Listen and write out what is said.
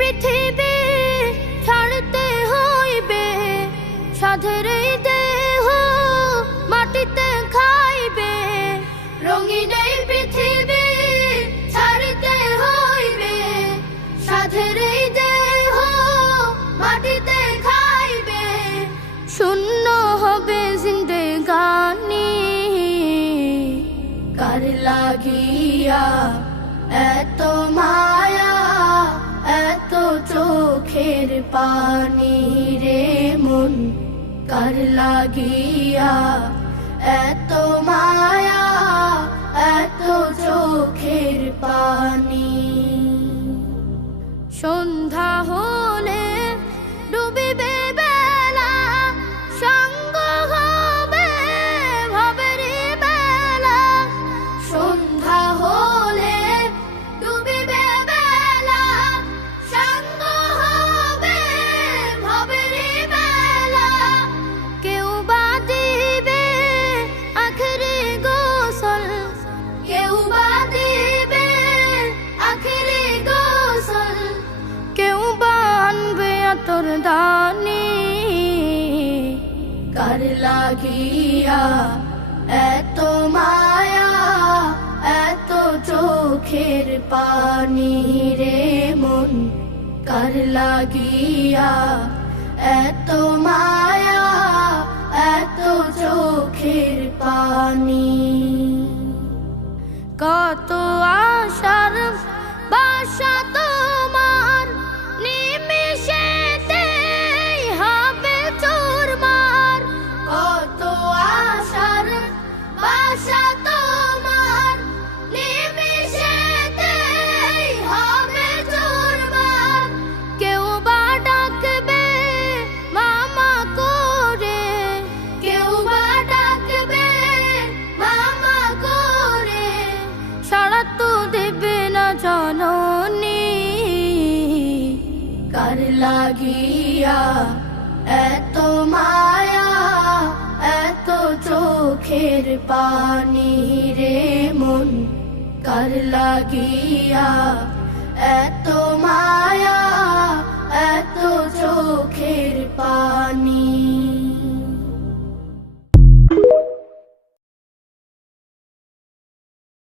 পৃথিবী ছাড়তে হইবে, সাধের এই দেহ মাটিতে খাইবে। রঙিন এই পৃথিবী ছাড়তে হইবে, সাধের এই দেহ মাটিতে খাইবে। শূন্য হবে জিন্দেগানি, কার লাগিয়া এত মায়া, এত চোখের পানি রে মন, কার লাগিয়া এত মায়া, এত চোখের পানি। সন্ধ্যা হলে ডুবিবে বেলা, সঙ্গ হবে ভবের বেলা। সন্ধ্যা হলে ডুবিবে বেলা, সঙ্গ হবে ভবের বেলা। কেউ বা দিবে আখেরি গোসল, কেউ বা দিবে আখেরি গোসল। কেউ বা আনবে আতর দানি, কার লাগিয়া এত মায়া, এত চোখের পানি রে মন, কার লাগিয়া এত মায়া, এত চোখের পানি। কত আশার বাসা তোমার, নিমিষেতেই হবে চুরমার। কত আশার বাসা তোমার, নিমিষেতেই হবে চুরমার। কেউ বা ডাকবে মামা করে, কেউ বা ডাকবে মামা করে। সাড়া তো দেবে না জননী, কার লাগিয়া এত মায়া, এত চোখের পানি রে মন, কার লাগিয়া এত মায়া।